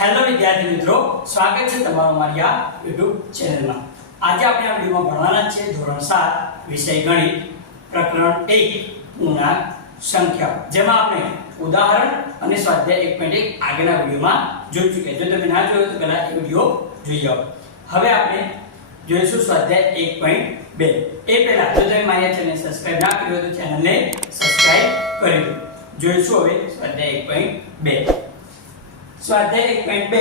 Hello વિદ્યાર્થી મિત્રો, સ્વાગત છે તમારું અમારી આ YouTube ચેનલમાં। આજે આપણે આ વિડિયોમાં ભણવાના છે ધોરણ 7 વિષય ગણિત પ્રકરણ 1 પૂર્ણાંક સંખ્યા, જેમાં આપણે ઉદાહરણ અને સ્વાધ્યાય 1.1 આગળના વિડિયોમાં જોઈ ચૂક્યા। જો તમે ના જોયો તો પહેલા એ વિડિયો જોઈ આવો। હવે આપણે જોઈશું સ્વાધ્યાય 1.2। એ પહેલા જો તમે મારી ચેનલ સબસ્ક્રાઇબ ના કરી હોય તો ચેનલને સબસ્ક્રાઇબ કરી દો। જોઈશું હવે સ્વાધ્યાય 1.2। સ્વાધ્યાય 1.2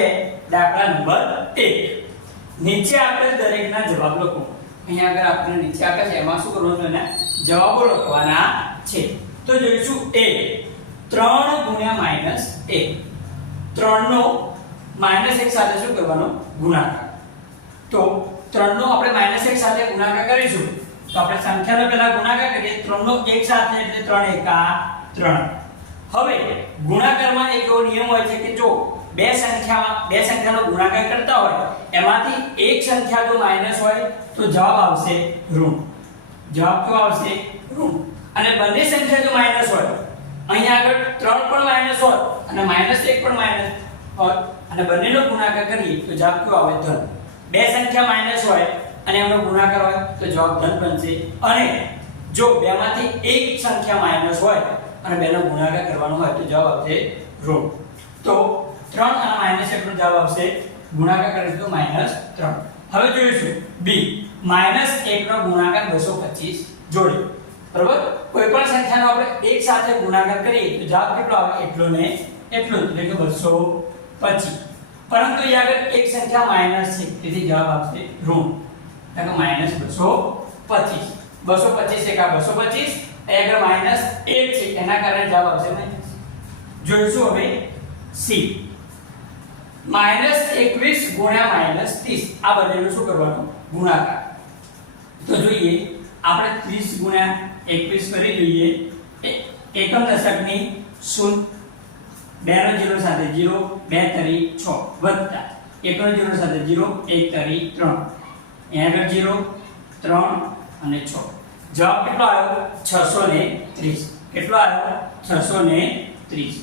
દાખલા નંબર 1। નીચે આપેલ દરેકના જવાબ લખો। અહીંયા આગળ આપણે નીચે આપેલ છે એમાં શું કરવાનું છે ને જવાબો લખવાના છે। તો જોઈશું a 3 ગુણ્યા -1। 3 નો -1 સાથે શું કરવાનો ગુણાકાર। તો 3 નો આપણે -1 સાથે ગુણાકાર કરીશું તો આપણે સંખ્યાનો પહેલા ગુણાકાર કરીએ। 3 નો 1 સાથે એટલે 3 એકા 3। હવે ગુણાકારમાં એક એવો નિયમ હોય છે કે જો બે સંખ્યાનો ગુણાકાર કરતા હોય એમાંથી એક સંખ્યા જો માઈનસ હોય તો જવાબ આવશે ઋણ। જવાબ કયો આવશે ઋણ। અને બંને સંખ્યા જો માઈનસ હોય, અહીંયા આગળ 3 પણ માઈનસ હોય અને -1 પણ માઈનસ હોય અને બંનેનો ગુણાકાર કરીએ તો જવાબ કયો આવે ધન। બે સંખ્યા માઈનસ હોય અને એનો ગુણાકાર હોય તો જવાબ ધન બનશે। અને જો બેમાંથી એક સંખ્યા માઈનસ હોય અને બેનો ગુણાકાર કરવાનો હોય તો જવાબ આવશે ઋણ। તો 3 અને -1 નો જવાબ આવશે ગુણાકાર કરીશું તો -3। હવે જોઈશું b -1 નો ગુણાકાર 225 જોડે। બરોબર, કોઈ પણ સંખ્યાનો આપણે એક સાથે ગુણાકાર કરીએ તો જવાબ કેટલો આવે એટલો ને એટલો, એટલે કે 225। પરંતુ અહીં આગળ એક સંખ્યા માઈનસ છે તેથી જવાબ આવશે ઋણ, એટલે કે -225। 225 એકા 225, આગળ -1 છે એના કારણે જવાબ આવશે માઈનસ। જોઈશું હવે c -21 ગુણ્યા -30। આ બંનેનો શું કરવાનો ગુણાકાર। તો જોઈએ આપણે 30 ગુણ્યા 21 કરી જોઈએ। એકમ દશકની 0 2 નો 0 સાથે 0 2 તરી 6 વત્તા 1 નો 0 સાથે 0 1 તરી 3 આગળ 0 3 અને 6। જવાબ કેટલો આવ્યો 630। કેટલો આવ્યો 630।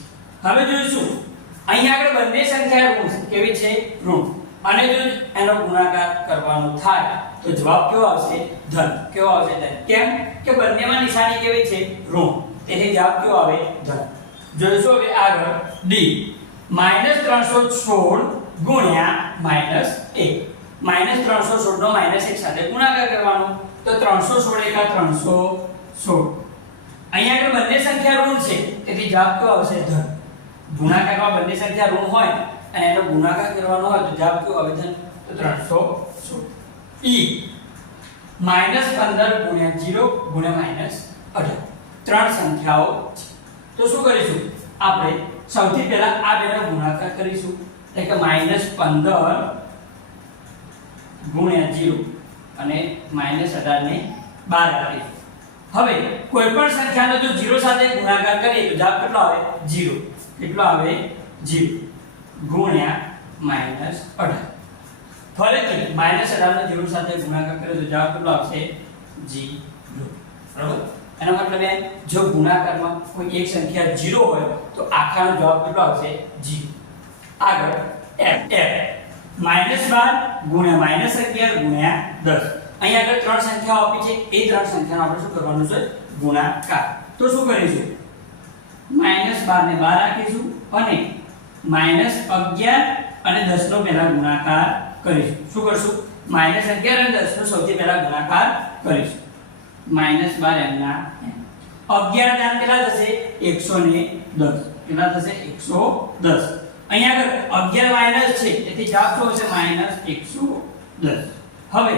હવે જોઈશું અહીંયા આગળ બંને સંખ્યા ઋણ કેવી છે ઋણ, અને જો એનો ગુણાકાર કરવાનો થાય તો જવાબ કેવો આવશે ધન। કેવો આવશે ધન, કેમ કે બંનેમાં નિશાની કેવી છે ઋણ, તેથી જવાબ કેવો આવે ધન। જોઈશું હવે આગળ d -316 ગુણ્યા -1। -316 નો -1 સાથે ગુણાકાર કરવાનો તો 316 એકા 316। અહીંયા આગળ બંને સંખ્યા ઋણ છે તેથી જવાબ કેવો આવશે ધન। ગુણાકારમાં બંને સંખ્યા ઋણ હોય અને એનો ગુણાકાર કરવાનો હોય તો જવાબ કેવો આવે ધન, તો 316। e -15 ગુણ્યા 0 ગુણ્યા -18। ત્રણ સંખ્યાઓ છે તો શું કરીશું આપણે સૌથી પહેલા આ બેનો ગુણાકાર કરીશું, એટલે કે -15 ગુણ્યા 0 અને -18 ને 12 કરીશું। હવે કોઈ પણ સંખ્યાનો જો 0 સાથે ગુણાકાર કરીએ તો જવાબ કેટલો આવે 0। કેટલો આવે 0 ગુણ્યા -18। ફરીથી -18 નો 0 સાથે ગુણાકાર કરીએ તો જવાબ કેટલો આવશે 0। બરાબર, એનો મતલબ એ જો ગુણાકારમાં કોઈ એક સંખ્યા 0 હોય તો આખાનો જવાબ કેટલો આવશે 0। આગળ f -12 ગુણ્યા -11 ગુણ્યા 10। અહીં આગળ ત્રણ સંખ્યાઓ આપી છે, એ ત્રણ સંખ્યાનો આપણે શું કરવાનું છે ગુણાકાર। તો શું કરીશું -12 ને 12 રાખીશું અને -11 અને 10 નો પહેલા ગુણાકાર કરીશું। શું કરશું -11 અને 10 નો સૌથી પહેલા ગુણાકાર કરીશું। -12 એમના 11 દાન કેટલા થશે 110। કેટલા થશે 110। અહીંયા આગળ 11 માઈનસ છે તેથી જવાબ શું હશે -110। હવે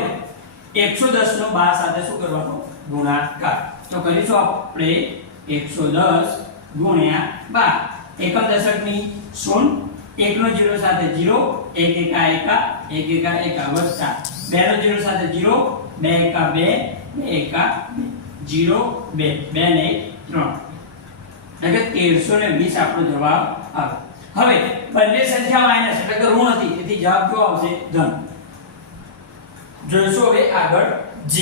110 નો 12 સાથે શું કરવાનો ગુણાકાર। તો કરીશું આપણે 110 ગુણ્યા 12। એકમ દશકની 0 1 નો 0 સાથે 0 1 એકા 1 1 એકા 1 વત્તા 2 નો 0 સાથે 0 2 એકા 2 2 એકા 0 2 2 ને 3, એટલે કે 1320 આપણો જવાબ આવે। હવે બંને સંખ્યા માઈનસ એટલે કે ઋણ હતી તેથી જવાબ કેવો આવશે ધન। જોઈશું હવે આગળ g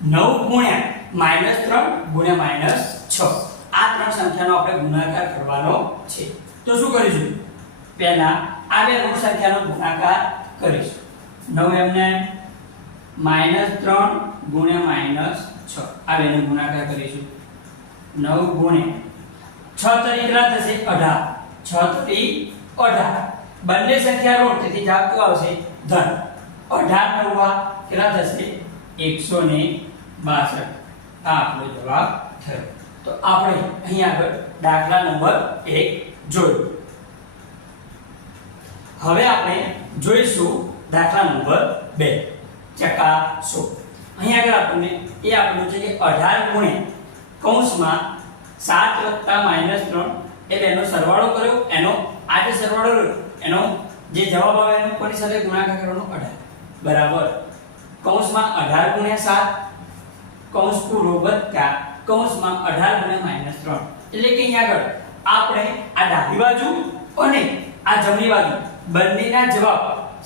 9 ગુણ્યા -3 ગુણ્યા -6। આ ત્રણ સંખ્યાનો આપણે ગુણાકાર કરવાનો છે। તો શું કરીશું પહેલા આ બે ઋણ સંખ્યાનો ગુણાકાર કરીશું. 9 એમને -3 ગુણ્યા -6 આ બેનો ગુણાકાર કરીશું. 9 ગુણ્યા 6 તરી કેટલા થશે? 18. 6 તરી 18. બંને સંખ્યા ઋણ, તેથી જવાબ શું આવશે? ધન. 18 નવા કેટલા થશે? 162. આ આપણો જવાબ થયો. તો આપણે અહીં આગળ દાખલા નંબર 1 જોયું. હવે આપણે જોઈશું દાખલા નંબર 2. ચકાસો. અહીં આગળ આપણને એ આપેલું છે કે 18 ગુણ્યા કૌંસમાં 7 + -3 એ બેનો સરવાળો કર્યો, એનો આ જે સરવાળો રહ્યો એનો જે જવાબ આવે એનો કોની સાથે ગુણાકાર કરવાનો? 18 બરાબર કૌંસમાં 18 ગુણ્યા 7 કૌંસ પૂરો વત્તા કૌંસમાં 18 ગુણ્યા -3 એટલે કે અહીં આગળ આપણે આ ડાબી બાજુ અને આ જમણી બાજુ બંનેના જવાબ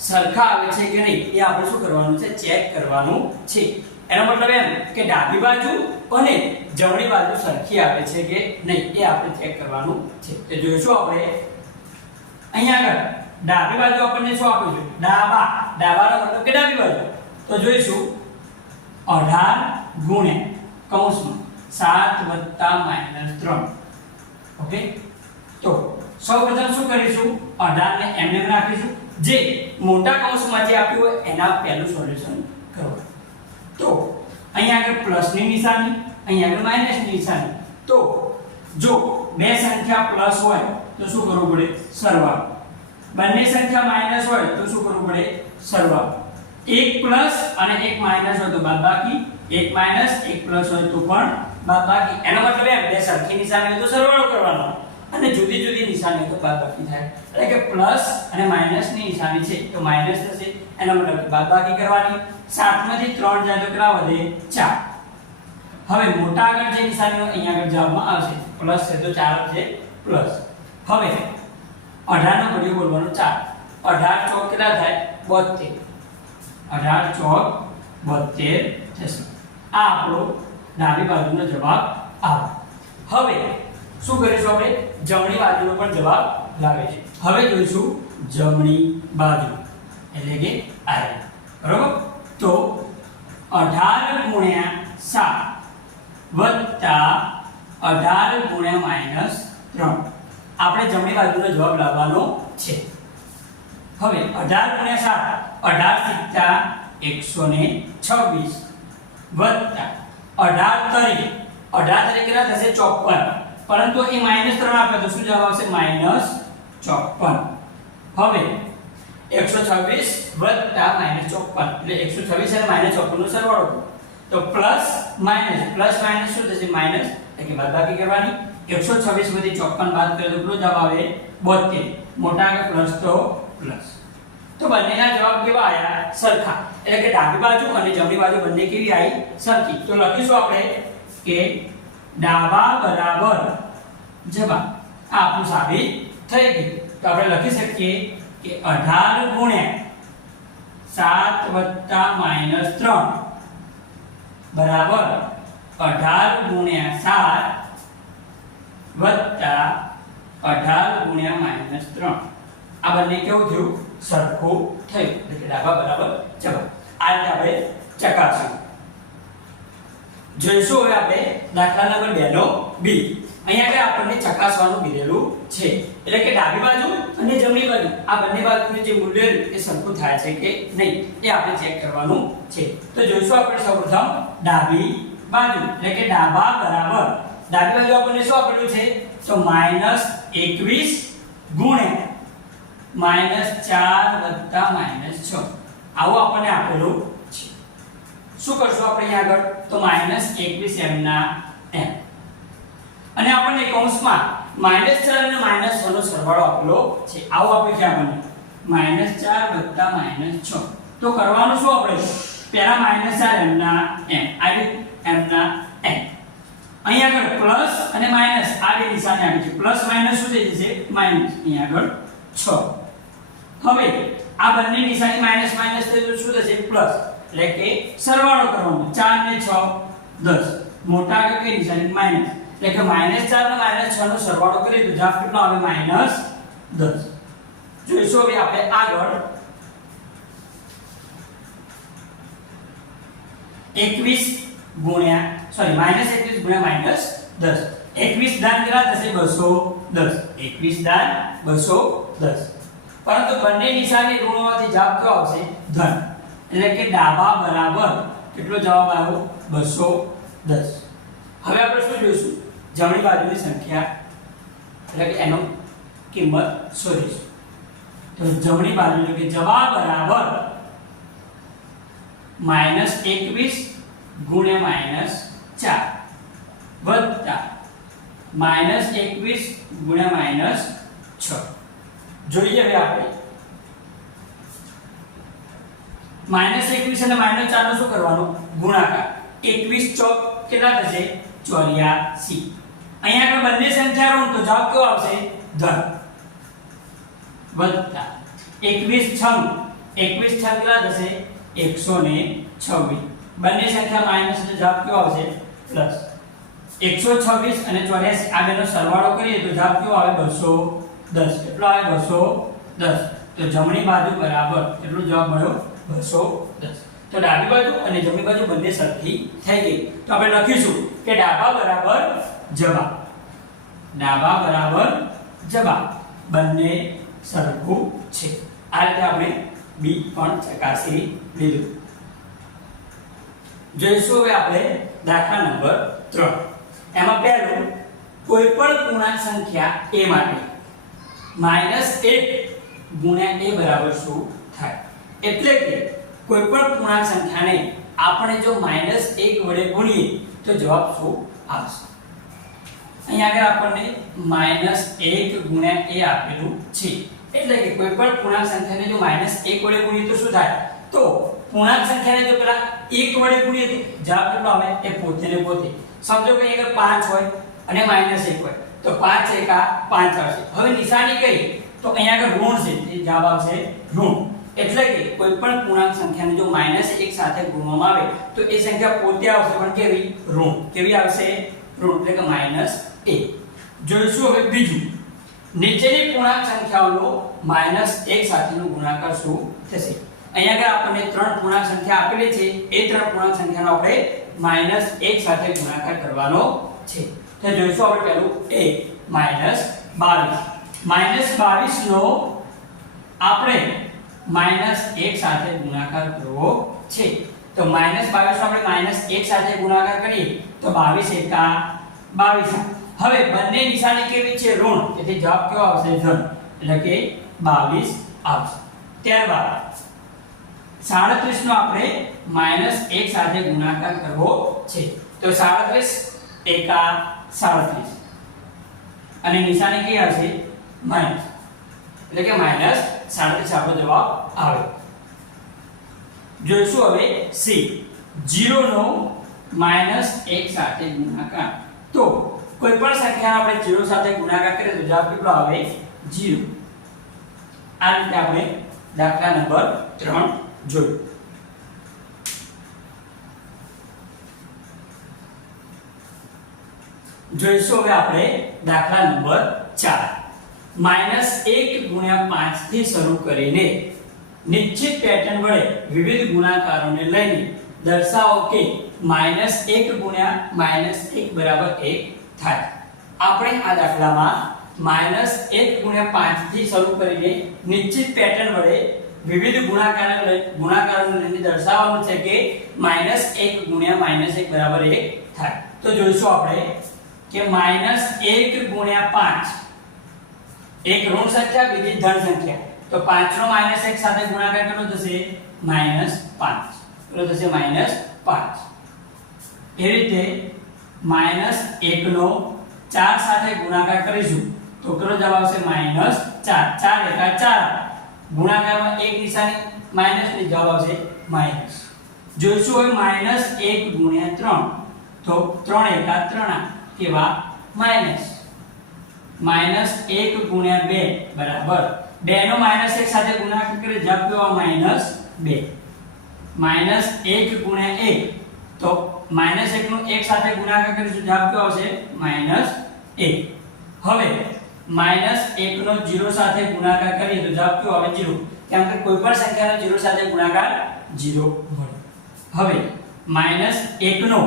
સરખા આવે છે કે નહીં એ આપણે શું કરવાનું છે? ચેક કરવાનું છે. એનો મતલબ એમ કે ડાબી બાજુ અને જમણી બાજુ સરખી આવે છે કે નહીં એ આપણે ચેક કરવાનું છે. તો જોઈશું આપણે અહીં આગળ ડાબી બાજુ આપણને શું આપ્યું છે? ડાબાનો મતલબ કે ડાબી બાજુ. તો જોઈશું 18 ગુણ્યા કૌંસમાં 7 + -3. ઓકે, તો સૌપ્રથમ શું કરીશું? 18 ને એમને રાખીશું. જે મોટા કૌંસમાં જે આપ્યું હોય એના પહેલું સોલ્યુશન કરવાનું. તો અહીંયા આગળ પ્લસની નિશાની, અહીંયા આગળ માઈનસની નિશાની. તો જો બે સંખ્યા પ્લસ હોય તો શું કરવું પડે? સરવાળો. બંને સંખ્યા માઈનસ હોય તો શું કરવું પડે? સરવાળો. એક પ્લસ અને એક માઈનસ હોય તો બાદબાકી, એક માઈનસ એક પ્લસ હોય તો પણ બાદબાકી. એનો મતલબ એમ બે સરખી નિશાની હોય તો સરવાળો કરવાનો અને જુદી જુદી નિશાની તો બાદબાકી થાય. એટલે કે પ્લસ અને માઈનસ ની નિશાની છે તો માઈનસ થશે, એનો મતલબ બાદબાકી કરવાની. 7 માંથી 3 જાય તો કેટલા વધે? 4. હવે મોટા આગળ જે નિશાનીઓ અહીંયા આગળ જવાબમાં આવશે પ્લસ છે તો 4 છે પ્લસ. હવે 18 નો ઘડિયો બોલવાનો 4. 18 ચોક કેટલા થાય? 72. 18 ચોક 72 થશે. આ આપણો ડાબી બાજુનો જવાબ આવે. હવે શું કરીશું? આપણે જમણી બાજુનો પણ જવાબ લાવે છે. હવે જોઈશું જમણી બાજુ એટલે કે આ. બરોબર, તો 18 ગુણ્યા 7 વત્તા 18 ગુણ્યા -3 આપણે જમણી બાજુનો જવાબ લાવવાનો છે. હવે 18 ગુણ્યા 7 18 * 126 વત્તા 18 તરી કેટલા થશે? 54. પરંતુ એ -3 આપે તો શું જવાબ આવશે? -54. હવે 126 વત્તા -54 એટલે 126 અને -54 નો સરવાળો તો પ્લસ માઈનસ શું થશે? માઈનસ એટલે કે બાદબાકી કરવાની. 126 માંથી 54 બાદ કરીએ તો કેટલો જવાબ આવે? 72. મોટા આગળ પ્લસ તો પ્લસ. તો બંનેના જવાબ કેવા આયા? સરખા. એટલે કે ડાબી બાજુ અને જમણી બાજુ બંને કેવી આવી? સરખી. તો લખીશું આપણે કે ડાબા બરાબર જવાબ. આ આપણું સાબિત થઈ ગયું. તો આપણે લખી શકીએ કે 18 ગુણ્યા 7 વત્તા -3 બરાબર 18 ગુણ્યા 7 વત્તા 18 ગુણ્યા -3. આ બંને કેવું થયું? સરખું થયું. એટલે કે ડાબા બરાબર જવાબ. આ રીતે આપણે ચકાસ્યું. જોઈશું હવે આપણે દાખલા નંબર 2 નો બી. અહીંયા આપણને ચકાસવાનું કીધેલું છે. એટલે કે ડાબી બાજુ અને જમણી બાજુ આ બંને બાજુનું જે મૂલ્ય એ સરખું થાય છે કે નહીં એ આપણે ચેક કરવાનું છે. તો જોઈશું આપણે સૌપ્રથમ ડાબી બાજુ એટલે કે ડાબા બરાબર ડાબી બાજુ આપણને શું આપેલું છે? તો -21 ગુણ્યા -4 વત્તા -6 આવું આપણને આપેલું છે. શું કરશું આપણે અહીંયા આગળ? તો -21 m ના m અને આપણને કૌંસમાં -4 અને -6 નો સરવાળો આપેલો છે. આવું આપ્યું છે આપણને -4 વત્તા -6. તો કરવાનું શું આપણે? પહેલા -4 m ના m આવી m ના m. અહીં આગળ પ્લસ અને માઈનસ આ બે નિશાની આવી છે. પ્લસ માઈનસ શું થઈ જશે? માઈનસ. અહીં આગળ 6. હવે આ બંને નિશાની માઈનસ માઈનસ થઈ તો શું થશે? પ્લસ. એટલે કે સરવાળો કરવાનો. 4 ને 6 10. મોટા આગળ કઈ નિશાની? માઈનસ. એટલે કે -4 અને -6 નો સરવાળો કરીએ તો જવાબ કેટલો આવે? -10. જોઈશું હવે આપણે આગળ 21 ગુણ્યા સોરી -21 ગુણ્યા -10 21 દાન કેટલા થશે 210 21 દાન 210 પરંતુ બંને નિશાની ઋણમાંથી જવાબ કયો આવશે ધન એટલે કે ડાબા બરાબર કેટલો જવાબ આવ્યો 210 હવે આપણે શું જોઈશું જમણી બાજુની સંખ્યા એટલે કે એનો કિંમત શોધીશું તો જમણી બાજુ એટલે કે જવાબ બરાબર -21 ગુણ્યા -4 વત્તા -21 ગુણ્યા -6 જોઈએ હવે આપણે -21 અને -4 નો શું કરવાનો ગુણાકાર 21 ચોક કેટલા થશે 84 અહીંયા આગળ બંને સંખ્યા ઋણ તો જવાબ કયો આવશે ધન વત્તા 21 છંગ કેટલા થશે 126 બંને સંખ્યા માઈનસ એટલે જવાબ કયો આવશે પ્લસ 126 અને 84 આ બેનો સરવાળો કરીએ તો જવાબ કયો આવે 210 કેટલો આવે 210 તો જમણી બાજુ બરાબર કેટલો જવાબ મળ્યો 210 તો ડાબી બાજુ અને જમણી બાજુ બંને સરખી થઈ ગઈ તો આપણે લખીશું કે ડાબા બરાબર જવાબ બંને સરખું છે આ રીતે આપણે બી પણ ચકાસી લીધું જોઈશું હવે આપણે દાખલા નંબર 3 એમાં પહેલું કોઈ પણ પૂર્ણાંક સંખ્યા a માટે -1 ગુણ્યા a બરાબર શું થાય એટલે કે કોઈ પણ પૂર્ણાંક સંખ્યાને આપણે જો -1 વડે ગુણીએ તો જવાબ શું આવશે અહીંયા આગળ આપણને -1 ગુણ્યા a આપેલું છે એટલે કે કોઈ પણ પૂર્ણાંક સંખ્યાને જો -1 વડે ગુણીએ તો શું થાય તો પૂર્ણાંક સંખ્યાને જો પેલા 1 વડે ગુણીએ તો જવાબ કેટલો આવે એ પોતે ને પોતે સમજો કે અહીંયા 5 હોય અને -1 હોય તો 5 એકા 5 આવશે હવે નિશાની કઈ તો અહીંયા આગળ ઋણ છે એ જવાબ આવશે ઋણ એટલે કે કોઈ પણ પૂર્ણાંક સંખ્યાને જો -1 સાથે ગુણવામાં આવે તો એ સંખ્યા પોતે આવશે પણ કેવી આવશે ઋણ એટલે કે -1 જોઈશું હવે બીજું નીચેની પૂર્ણાંક સંખ્યાઓનો -1 સાથેનો ગુણાકાર શું થશે અહીંયા આગળ આપણને ત્રણ પૂર્ણાંક સંખ્યા આપેલી છે એ ત્રણ પૂર્ણાંક સંખ્યાનો આપણે -1 સાથે ગુણાકાર કરવાનો છે તો જોઈશું આપણે પહેલું -22 નો આપણે -1 સાથે ગુણાકાર કરવો છે તો -22 નો આપણે -1 સાથે ગુણાકાર કરીએ તો 22 એકા 22 હવે બંને નિશાની કેવી છે ઋણ એટલે જવાબ કેવો આવશે ધન એટલે કે 22 આવશે ત્યારબાદ 37 નો આપણે -1 સાથે ગુણાકાર કરવો છે તો 37 એકા 37 અને નિશાની કઈ આવશે માઈનસ એટલે કે -37 આપણો જવાબ આવે જોઈશું હવે સી 0 નો -1 સાથે ગુણાકાર તો કોઈ પણ સંખ્યા આપણે 0 સાથે ગુણાકાર કરીએ તો જવાબ કેટલો આવે 0 આ રીતે આપણે દાખલા નંબર 3 જોયું જોઈશું હવે આપણે દાખલા નંબર 4 -1 ગુણ્યા 5 થી શરૂ કરીને નિશ્ચિત પેટર્ન વડે વિવિધ ગુણાકારોને લઈને દર્શાવો કે -1 ગુણ્યા -1 બરાબર 1 થાય આપણે આ દાખલામાં -1 ગુણ્યા 5 થી શરૂ કરીને નિશ્ચિત પેટર્ન વડે વિવિધ ગુણાકારોને લઈને દર્શાવવાનું છે કે -1 ગુણ્યા -1 બરાબર 1 થાય તો જોઈશું આપણે કે -1 ગુણ્યા 5 એક ઋણ સંખ્યા બીજી ધન સંખ્યા તો 5 નો -1 સાથે ગુણાકાર કેટલો થશે -5 કેટલો થશે -5 એ રીતે -1 નો 4 સાથે ગુણાકાર કરીશું તો કેટલો જવાબ આવશે -4 4 એકા 4 ગુણાકારમાં એક નિશાની માઈનસ ની જવાબ આવશે માઈનસ જોઈશું હવે -1 ગુણ્યા 3 તો 3 એકા 3 કેવા -1 ગુણ્યા 2 બરાબર 2 નો -1 સાથે ગુણાકાર કરીએ જવાબ કેવો -2 -1 ગુણ્યા 1 તો -1 નો 1 સાથે ગુણાકાર કરીશું જવાબ કેવો આવશે -1 હવે -1 નો 0 સાથે ગુણાકાર કરીએ તો જવાબ કયો આવે 0, કેમ કે કોઈ પણ સંખ્યાનો 0 સાથે ગુણાકાર 0 મળે. હવે -1 નો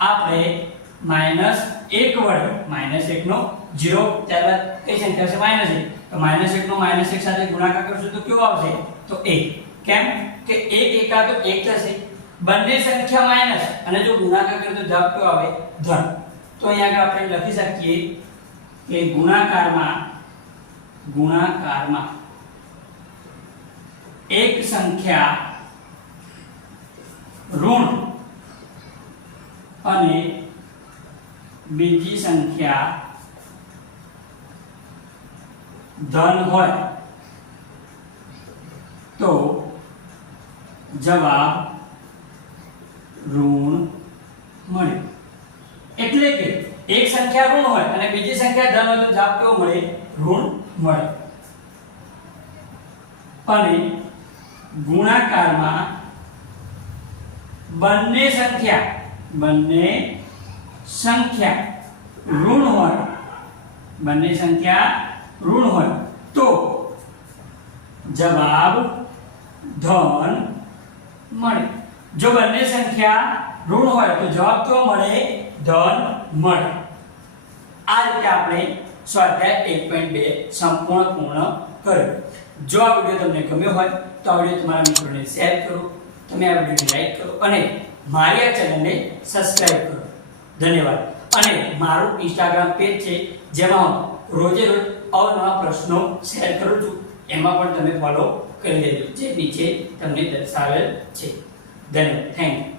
આપણે -1 વડે -1 નો 0 ત્યારબાદ કઈ સંખ્યા છે -1, તો -1 નો -1 સાથે ગુણાકાર કરશું તો કેવો આવશે તો 1, કેમ કે 1 એકા તો 1 થશે, બંને સંખ્યા માઈનસ અને જો ગુણાકાર કરીએ તો જવાબ કયો આવે ધન. તો અહીંયા આગળ આપણે લખી શકીએ કે ગુણાકારમાં એક સંખ્યા ઋણ અને બીજી સંખ્યા ધન હોય તો જવાબ ઋણ મળે. એટલે કે એક સંખ્યા ઋણ હોય અને બીજી સંખ્યા ધન હોય તો જવાબ કેવો મળે ઋણ મળે. અને ગુણાકારમાં બંને સંખ્યા ઋણ હોય તો જવાબ ધન મળે. જો બંને સંખ્યા ઋણ હોય તો જવાબ કેવો મળે ધન મળે. આ રીતે આપણે સ્વાધ્યાય 1.2 સંપૂર્ણ પૂર્ણ કર્યો. જો આ વિડિયો તમને ગમ્યો હોય તો આ વિડિયો તમારા મિત્રોને શેર કરો, તમે આ વિડિયોને લાઈક કરો અને મારી આ ચેનલને સબસ્ક્રાઇબ કરો. ધન્યવાદ. અને મારું ઇન્સ્ટાગ્રામ પેજ છે જેમાં રોજે રોજ અવનવા પ્રશ્નો શેર કરું છું, એમાં પણ તમે ફોલો કરી લેજો, જે નીચે તમને દર્શાવેલ છે. ધન્યવાદ. Thank you.